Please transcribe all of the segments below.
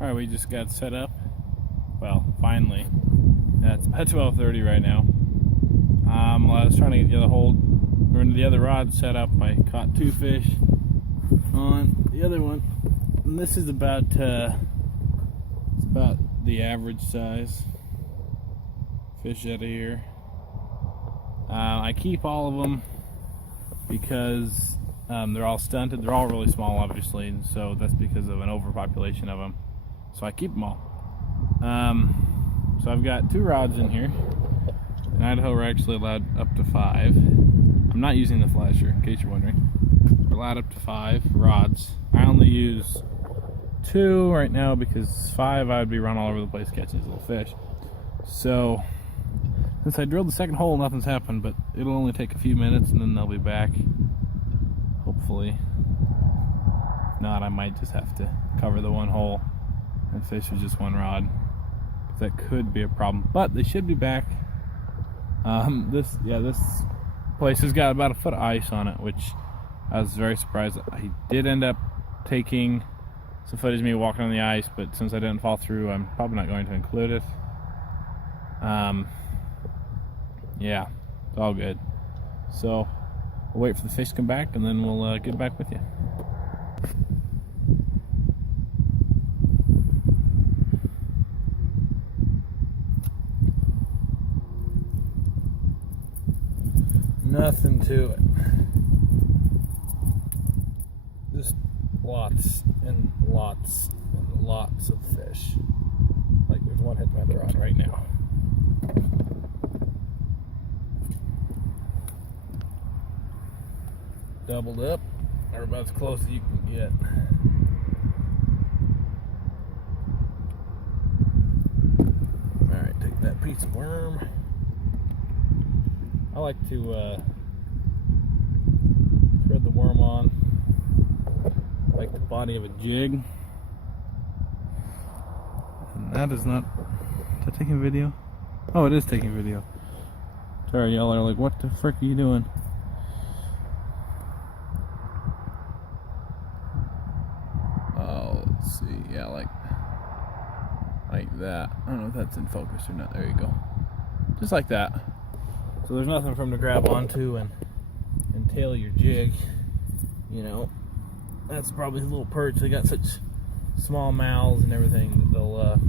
Alright, we just got set up. Well, finally. It's about 12:30 right now. While I was trying to get the other rod set up, I caught 2 fish on the other one. And this is about it's about the average size fish out of here. I keep all of them because they're all stunted. They're all really small, obviously, and so that's because of an overpopulation of them. So I keep them all. So I've got 2 rods in here. In Idaho, we're actually allowed up to 5. I'm not using the flasher, in case you're wondering. We're allowed up to 5 rods. I only use 2 right now because 5 I would be running all over the place catching these little fish. So since I drilled the second hole, nothing's happened, but it'll only take a few minutes and then they'll be back, hopefully. If not, I might just have to cover the one hole and fish with just 1 rod. That could be a problem, but they should be back. This place has got about 1 foot of ice on it, which I was very surprised. He did end up taking some footage of me walking on the ice, but since I didn't fall through, I'm probably not going to include it. Yeah, it's all good. So we'll wait for the fish to come back and then we'll get back with you. Nothing to it. Just lots and lots and lots of fish. Like there's one hitting my rod right now. Doubled up, or about as close as you can get. Alright, take that piece of worm. I like to thread the worm on like the body of a jig. And that is not... Is that taking video? Oh, it is taking video. Sorry, y'all are like, what the frick are you doing? Oh, let's see. Yeah, like that. I don't know if that's in focus or not. There you go. Just like that. So there's nothing for them to grab onto and tail your jig, you know. That's probably a little perch. They got such small mouths and everything that they'll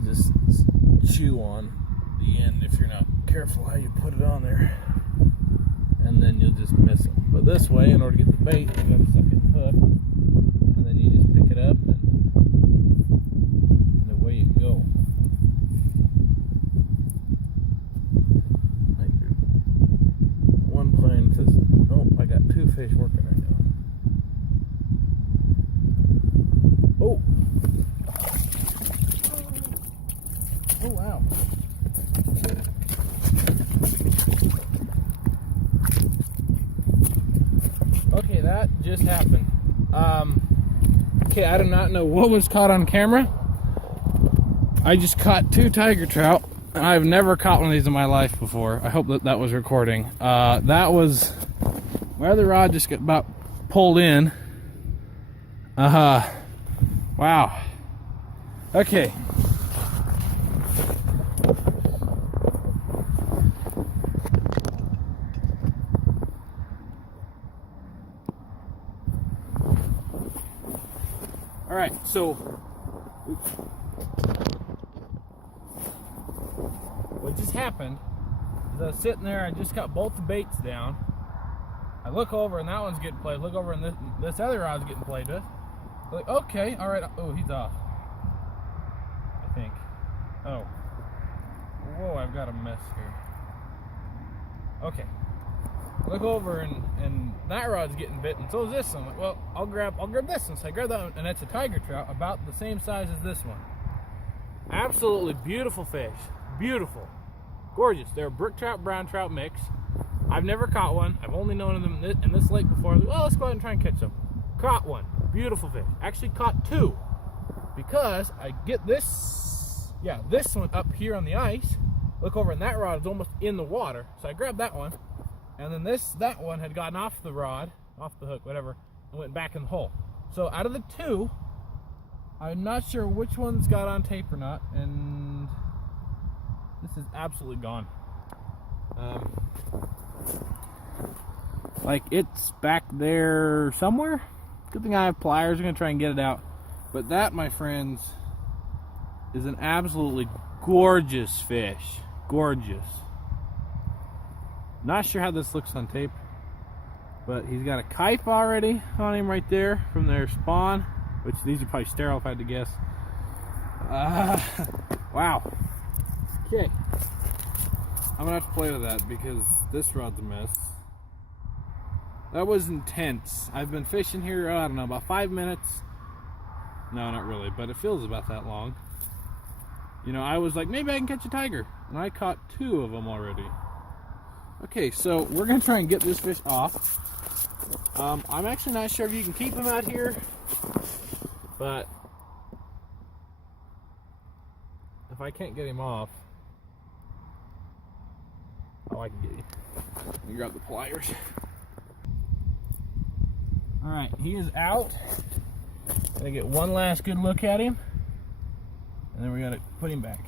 just chew on the end if you're not careful how you put it on there, and then you'll just miss them. But this way, in order to get the bait, you got to suck in the hook, and then you just pick it up and away you go. I got 2 fish working right now. Oh! Oh, wow. Okay, that just happened. Okay, I do not know what was caught on camera. I just caught 2 tiger trout. I've never caught one of these in my life before. I hope that was recording. That was where the rod just got about pulled in. Wow. Okay. All right, so what just happened is I was sitting there, I just got both the baits down. I look over and that one's getting played. Look over and this other rod's getting played with. Like, okay, all right. Oh, he's off, I think. Oh, whoa, I've got a mess here. Okay, look over and that rod's getting bitten. So is this one. Like, well, I'll grab this one. So I grab that one, and that's a tiger trout, about the same size as this one. Absolutely beautiful fish. Beautiful, gorgeous. They're a brook trout, brown trout mix. I've never caught one. I've only known them in this lake before. Well, let's go ahead and try and catch them. Caught one. Beautiful fish. Actually caught 2 because I get this one up here on the ice. Look over, and that rod is almost in the water. So I grabbed that one, and then that one had gotten off the rod, off the hook, whatever, and went back in the hole. So out of the 2, I'm not sure which one's got on tape or not, and this is absolutely gone. Like it's back there somewhere. Good thing I have pliers. I'm gonna try and get it out. But that, my friends, is an absolutely gorgeous fish. Gorgeous. Not sure how this looks on tape, but he's got a kype already on him right there from their spawn, which these are probably sterile if I had to guess. Wow. Okay. I'm gonna have to play with that because this rod's a mess. That was intense. I've been fishing here, I don't know, about 5 minutes. No, not really, but it feels about that long. You know, I was like, maybe I can catch a tiger, and I caught 2 of them already. Okay, so we're gonna try and get this fish off. I'm actually not sure if you can keep him out here, but if I can't get him off, oh, I can get you. Let me grab the pliers. All right, he is out. Gotta get one last good look at him, and then we're gonna put him back.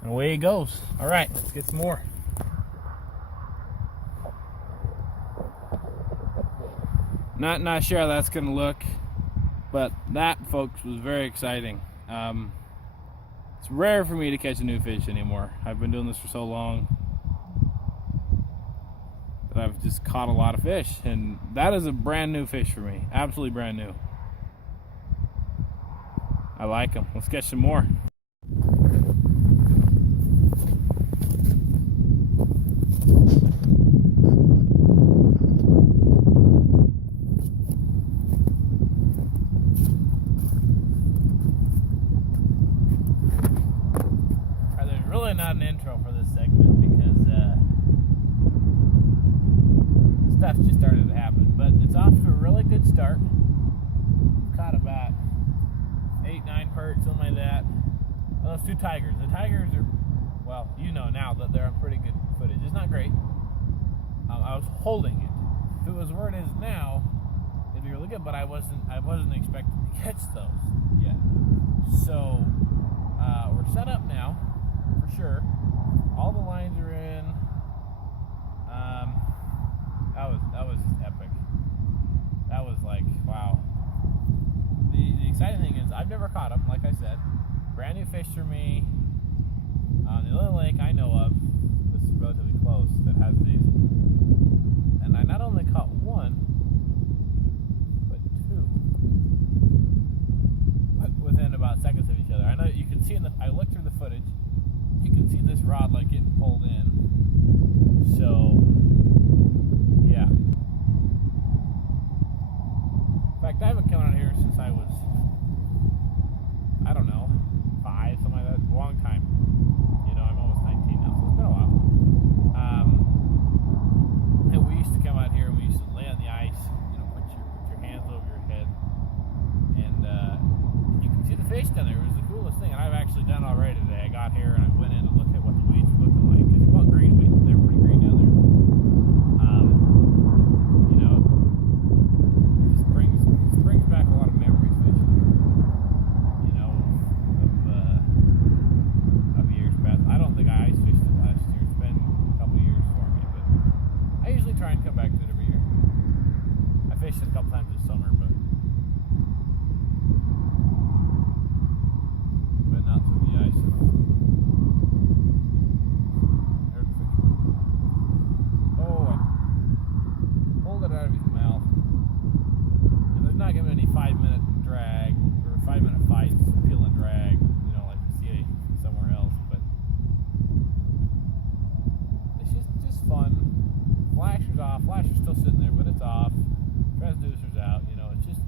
And away he goes. All right, let's get some more. Not sure how that's gonna look, but that, folks, was very exciting. It's rare for me to catch a new fish anymore. I've been doing this for so long that I've just caught a lot of fish, and that is a brand new fish for me. Absolutely brand new. I like them. Let's catch some more. There's really not an intro for this segment because stuff just started to happen, but it's off to a really good start. Caught about 8, 9 perch, something like that. Those 2 tigers. The tigers are, well, you know now that they're on pretty good footage. It's not great. I was holding it. If it was where it is now, it'd be really good. But I wasn't expecting to catch those yet. So we're set up now for sure. All the lines are in. That was epic. That was like, wow. The exciting thing is I've never caught them, like I said. Brand new fish for me. The only lake I know of that's relatively close that has these. And I not only caught 1, but 2. Within about seconds of each other. I know you can see I looked through the footage. You can see this rod like getting pulled in. So, yeah. In fact, I haven't come out here since I was, I don't know, 5, something like that. A long time. You know, I'm almost 19 now, so it's been a while. And we used to come out here and we used to lay on the ice, you know, put your hands over your head, and you can see the fish down there. It was the coolest thing, and I've actually done it already today. I got here and I went in to look at what the weeds were looking like, because you want green weeds. They're pretty green down there. You know, it just brings back a lot of memories fishing. You know, of years past. I don't think I ice fished it last year. It's been a couple years for me, but I usually try and come back to it every year. I fished it a couple times this summer, but not through the ice at all. There's the fish. Oh, I pulled it out of his mouth. And there's not going to be any 5-minute drag or 5-minute fights, peel and drag, you know, like you see somewhere else. But it's just fun. Flasher's off. Flasher's still sitting there, but it's off. Transducer's out. You know, it's just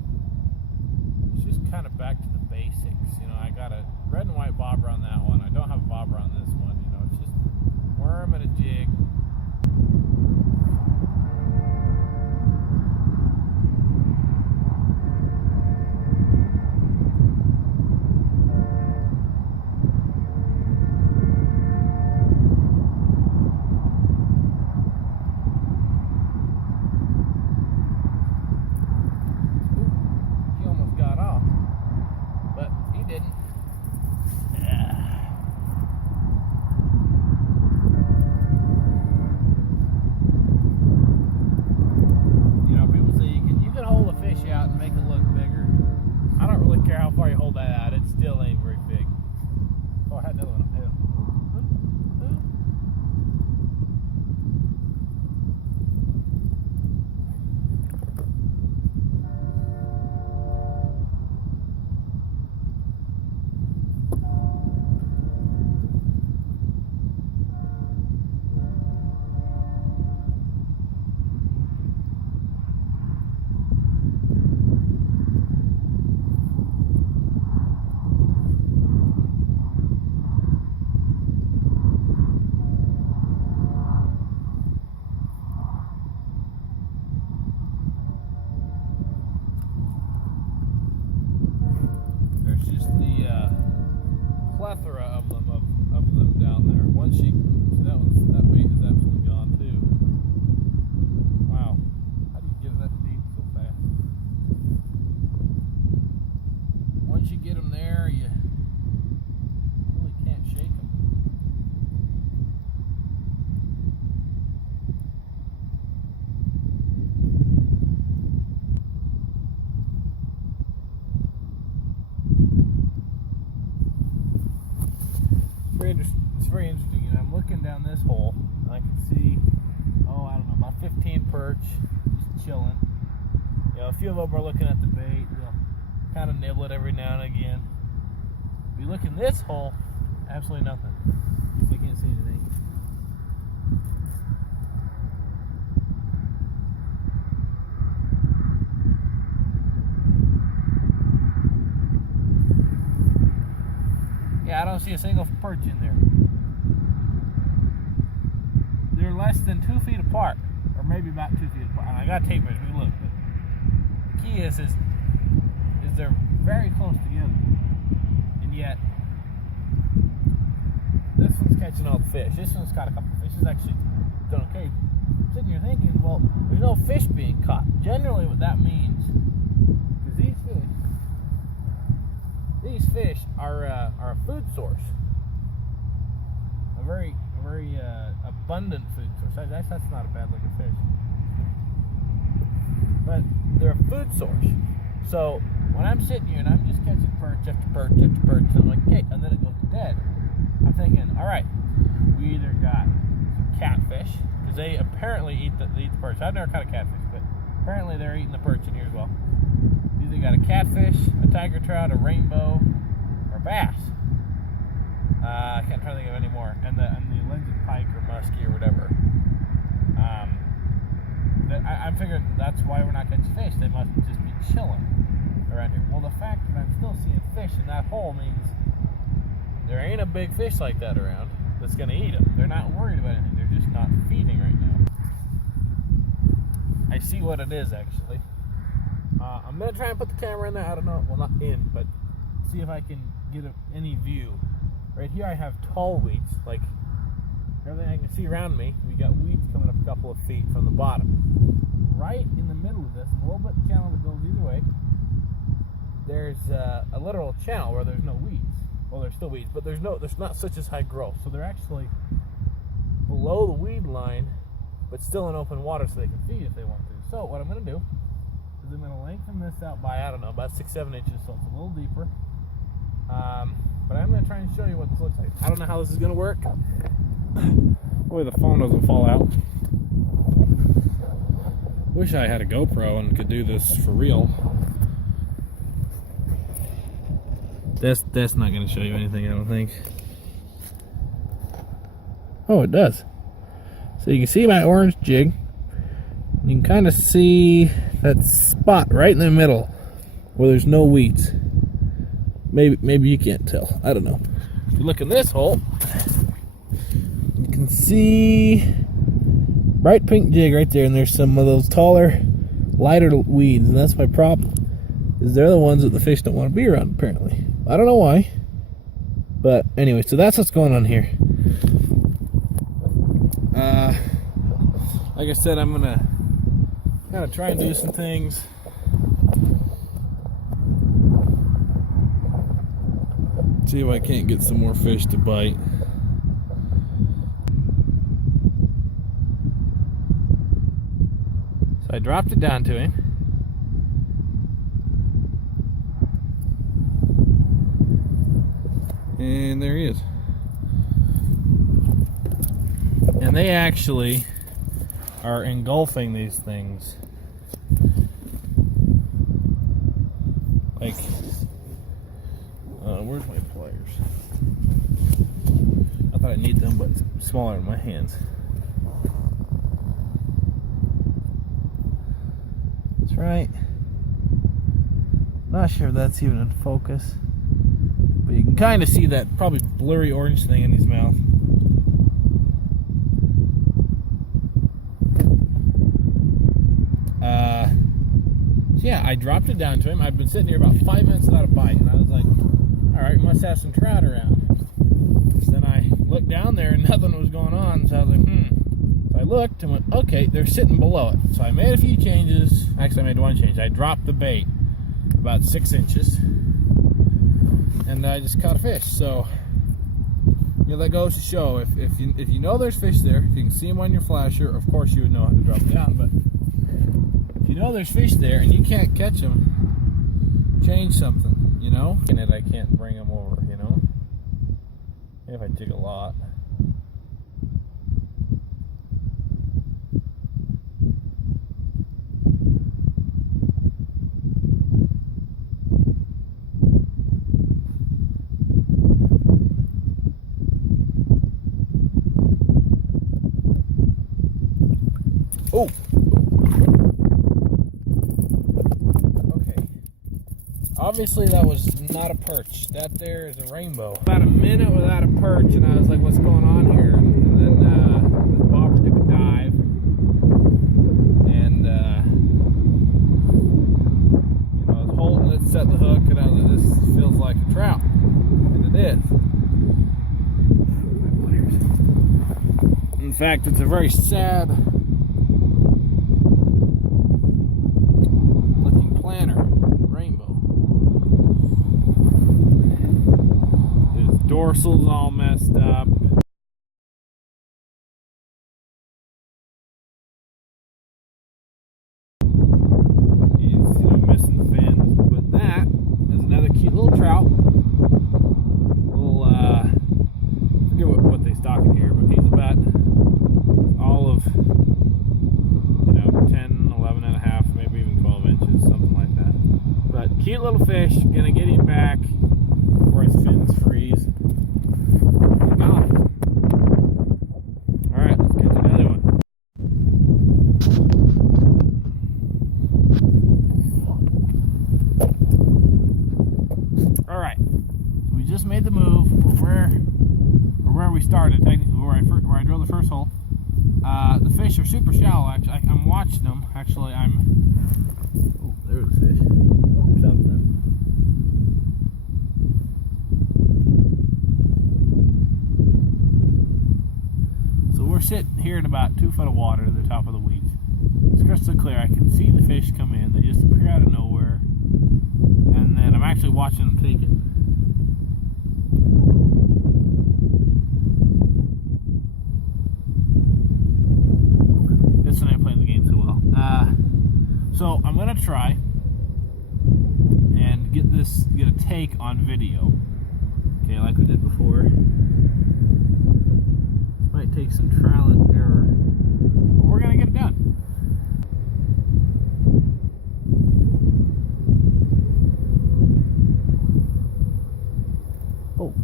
kind of back to the basics. You know, I got a red and white bobber on that one. I don't have a bobber on this one. You know, it's just worm and a jig. very interesting. You know, I'm looking down this hole, and I can see, I don't know, about 15 perch just chilling. You know, a few of them are looking at the bait. They'll kind of nibble it every now and again. If you look in this hole, absolutely nothing. I can't see anything. Yeah, I don't see a single perch in there. They're less than 2 feet apart, or maybe about 2 feet apart. And I got tape measures. We look. But the key is they're very close together, and yet this one's catching all the fish. This one's caught a couple of fish. It's actually done okay. Sitting here thinking, well, there's no fish being caught. Generally, what that means is these fish are a food source, a very abundant food source. That's not a bad looking fish, but they're a food source. So when I'm sitting here and I'm just catching perch after perch after perch, and I'm like, okay, and then it goes dead. I'm thinking, all right, we either got some catfish, because they apparently eat the perch. I've never caught a catfish, but apparently they're eating the perch in here as well. You either got a catfish, a tiger trout, a rainbow, or bass. I can't try to think of any more. And the alleged pike or muskie or whatever. I'm figuring that's why we're not catching fish. They must just be chilling around here. Well, the fact that I'm still seeing fish in that hole means there ain't a big fish like that around that's going to eat them. They're not worried about anything. They're just not feeding right now. I see what it is, actually. I'm going to try and put the camera in there. I don't know. Well, not in, but see if I can get any view. Right here I have tall weeds. Like everything I can see around me, we got weeds coming up a couple of feet from the bottom. Right in the middle of this, a little bit of channel that goes either way, there's a literal channel where there's no weeds. Well, there's still weeds, but there's not such as high growth. So they're actually below the weed line, but still in open water so they can feed if they want to. So what I'm going to do is I'm going to lengthen this out by, I don't know, about 6-7 inches, so it's a little deeper. But I'm going to try and show you what this looks like. I don't know how this is going to work. Boy, the phone doesn't fall out. Wish I had a GoPro and could do this for real. That's not going to show you anything, I don't think. Oh, it does. So you can see my orange jig. You can kind of see that spot right in the middle where there's no weeds. Maybe you can't tell. I don't know. If you look in this hole, you can see bright pink jig right there, and there's some of those taller, lighter weeds, and that's my problem. Is they're the ones that the fish don't want to be around, apparently. I don't know why. But anyway, so that's what's going on here. Like I said, I'm gonna kind of try and do some things. See if I can't get some more fish to bite. So I dropped it down to him. And there he is. And they actually are engulfing these things. Like, where's my pliers? I thought I need them, but it's smaller than my hands. That's right. Not sure if that's even in focus. But you can kind of see that probably blurry orange thing in his mouth. So yeah, I dropped it down to him. I'd been sitting here about 5 minutes without a bite, and I was like, alright, must have some trout around. So then I looked down there and nothing was going on, so I was like, So I looked and went, okay, they're sitting below it. So I made a few changes. Actually, I made one change. I dropped the bait about 6 inches, and I just caught a fish. So, you know, that goes to show, if you know there's fish there, if you can see them on your flasher, of course you would know how to drop them down, but if you know there's fish there and you can't catch them, change something, you know? And I can't bring them over, you know? If I jig a lot. Oh. Okay. Obviously that was not a perch. That there is a rainbow. About a minute without a perch, and I was like, what's going on here? And then the bobber took a dive. And, I was holding it, set the hook, and I was like, this feels like a trout. And it is. In fact, it's a very sad looking planter, rainbow. His dorsal's all messed up. He's, missing fins. But that is another cute little trout. Little, I forget what they stock in here, but he's about all of 10, 11 and a half, maybe even 12 inches, something like that. But cute little fish. Gonna get him back before his fins freeze. Gone. Alright, let's get to another one. Alright, so we just made the move. We're where we started, technically, where I drilled the first hole. The fish are super shallow. Actually, I'm watching them. Actually, oh, there's a fish. Something. So we're sitting here in about 2 foot of water at the top of the weeds. It's crystal clear. I can see the fish come in. They just appear out of nowhere, and then I'm actually watching them take it. This one ain't playing the game so well. So I'm gonna try and get a take on video. Okay, like we did before. Might take some trial and error, but we're gonna get it done. Oh.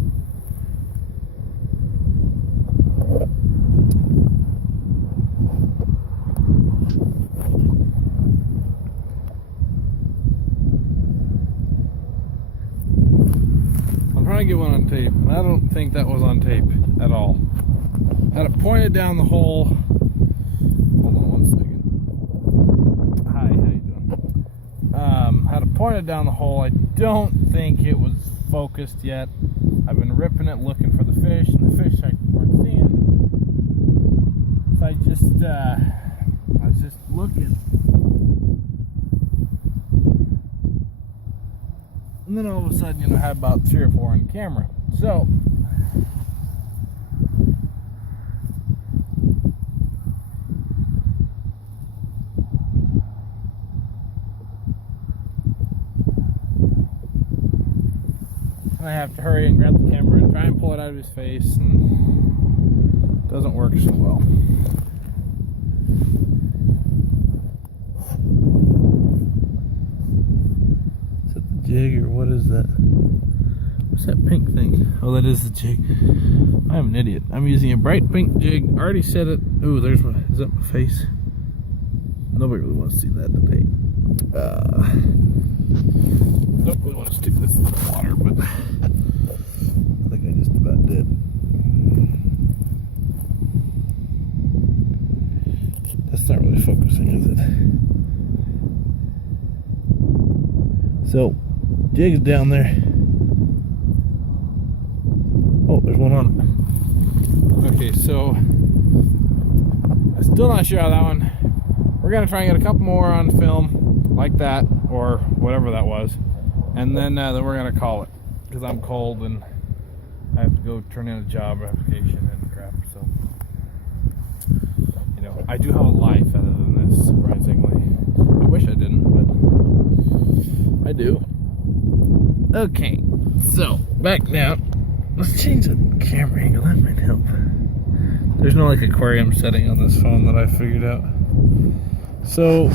Get one on tape, and I don't think that was on tape at all. Had it pointed down the hole. Hold on 1 second. Hi, how you doing? Had it pointed down the hole. I don't think it was focused yet. I've been ripping it looking for the fish, and the fish I weren't seeing. So I was just looking. And then all of a sudden, I had about 3 or 4 on camera. So, and I have to hurry and grab the camera and try and pull it out of his face, and it doesn't work so well. Jig, or what is that? What's that pink thing? Oh, that is the jig. I'm an idiot. I'm using a bright pink jig. I already said it. Ooh, there's my, is that my face? Nobody really wants to see that today. Nope, we want to stick this in the water, but I think I just about did. That's not really focusing, is it? So, jig's down there. Oh, there's one on it. Okay, so I'm still not sure how that one. We're gonna try and get a couple more on film like that, or whatever that was, and then we're gonna call it, because I'm cold and I have to go turn in a job application and crap. So, I do have a life other than this, surprisingly. I wish I didn't, but I do. Okay, so back down. Let's change the camera angle. That might help. There's no aquarium setting on this phone that I figured out. So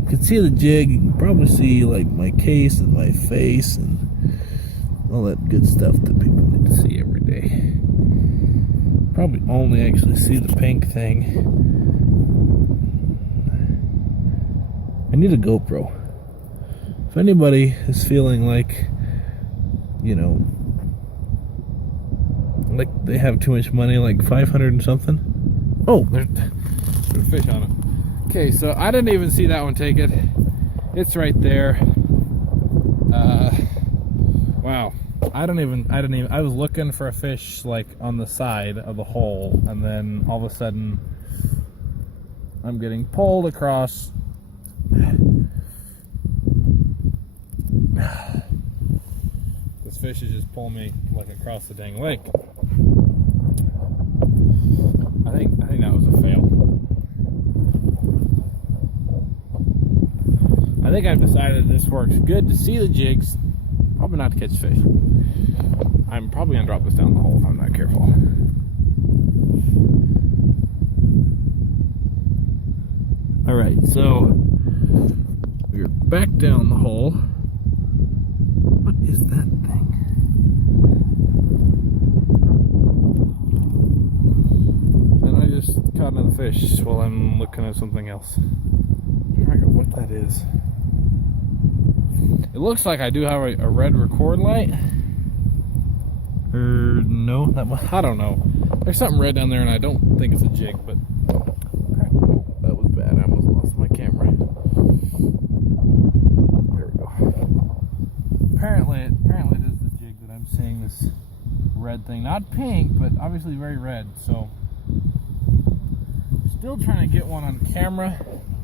you can see the jig. You can probably see like my case and my face and all that good stuff that people need to see every day. Probably only actually see the pink thing. I need a GoPro. If anybody is feeling like, you know, like they have too much money, like 500 and something. Oh, there's a fish on it. Okay, so I didn't even see that one take it. It's right there. Wow. I was looking for a fish like on the side of the hole, and then all of a sudden I'm getting pulled across. This fish is just pulling me like across the dang lake. I think that was a fail. I think I've decided this works good to see the jigs, probably not to catch fish. I'm probably gonna drop this down the hole if I'm not careful. All right, so we're back down the hole. What is that thing? And I just caught another fish while I'm looking at something else. I don't know what that is. It looks like I do have a red record light. Or no, I don't know. There's something red down there, and I don't think it's a jig, but that was bad. I almost lost my camera. There we go. Apparently it is the jig that I'm seeing, this red thing. Not pink, but obviously very red. So, still trying to get one on camera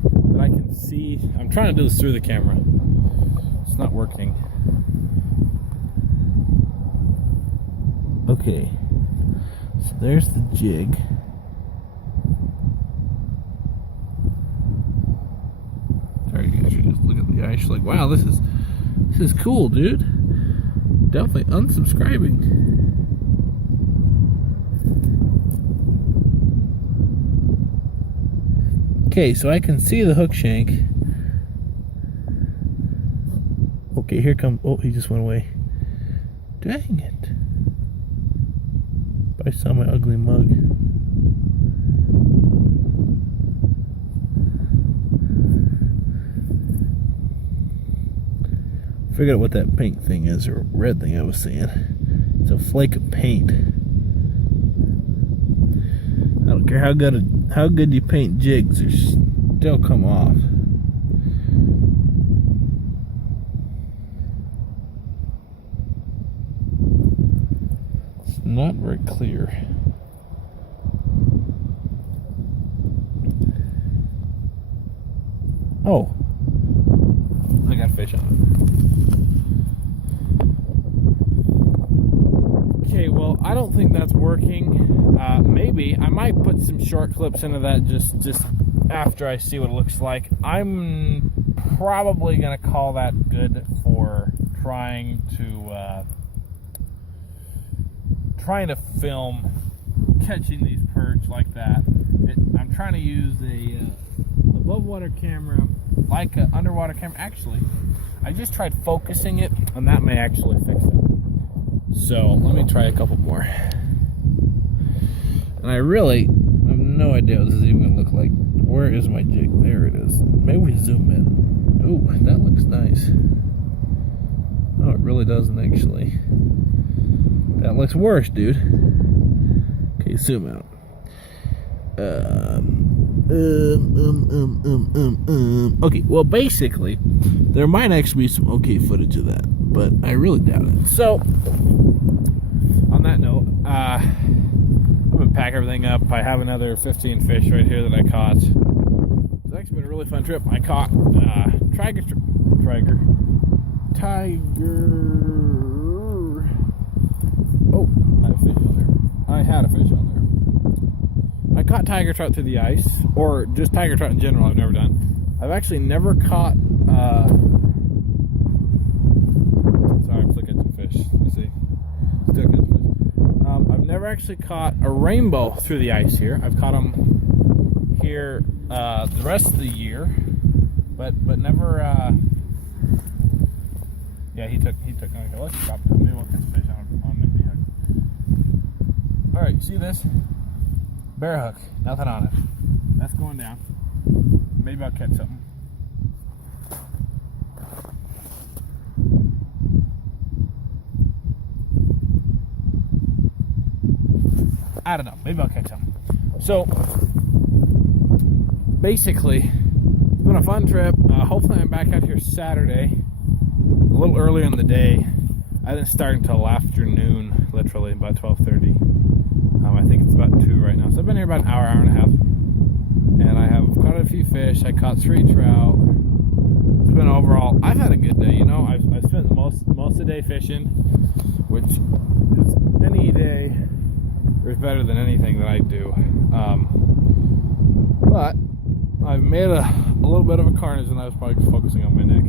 that I can see. I'm trying to do this through the camera. It's not working. Okay, so there's the jig. Sorry, you guys should just look at the ice like, wow, this is cool, dude. Definitely unsubscribing. Okay, so I can see the hook shank. Okay, here comes. Oh, he just went away. Dang it. I saw my ugly mug. Figured out what that pink thing is, or red thing I was seeing. It's a flake of paint. I don't care how good you paint jigs, they still come off. Not very clear. Oh, I got a fish on it. Okay, well, I don't think that's working. Maybe I might put some short clips into that just after I see what it looks like. I'm probably gonna call that good for trying to film catching these perch like that. I'm trying to use a above water camera, like an underwater camera. Actually, I just tried focusing it, and that may actually fix it. So let me try a couple more. And I really have no idea what this is even gonna look like. Where is my jig? There it is. Maybe we zoom in. Oh, that looks nice. No, it really doesn't actually. That looks worse, dude. Okay, zoom out. Okay, well, basically, there might actually be some okay footage of that, but I really doubt it. So, on that note, I'm gonna pack everything up. I have another 15 fish right here that I caught. It's actually been a really fun trip. I caught tiger. Oh, I had a fish on there. I caught tiger trout through the ice, or just tiger trout in general. I've never done. I've actually never caught. Sorry, I'm still catching fish. You see, still catching fish. I've never actually caught a rainbow through the ice here. I've caught them here the rest of the year, but never. Yeah, he took. Okay, let's stop. Maybe we'll catch fish on empty hook. All right, see this? Bare hook, nothing on it. That's going down. Maybe I'll catch something. I don't know. Maybe I'll catch something. So, basically, it's been a fun trip. Hopefully I'm back out here Saturday, a little earlier in the day. I didn't start until afternoon, literally, about 12:30. I think it's about 2 right now. So I've been here about an hour and a half. And I have caught a few fish. I caught 3 trout. It's been overall, I've had a good day. You know, I've spent most of the day fishing, which is any day is better than anything that I do. But I've made a little bit of a carnage, and I was probably focusing on my neck.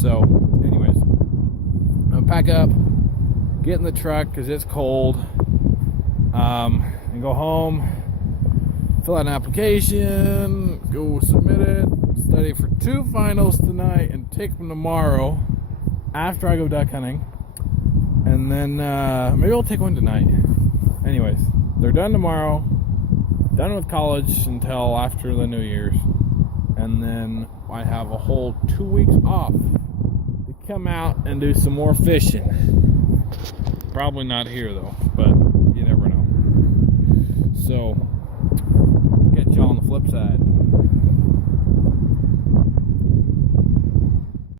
So, anyways, I'm gonna pack up, get in the truck because it's cold, and go home, fill out an application, go submit it, study for 2 finals tonight, and take them tomorrow after I go duck hunting. And then maybe I'll take one tonight. Anyways, they're done tomorrow. Done with college until after the New Year's. And then I have a whole 2 weeks off to come out and do some more fishing. Probably not here though, but you never know. So, catch y'all on the flip side.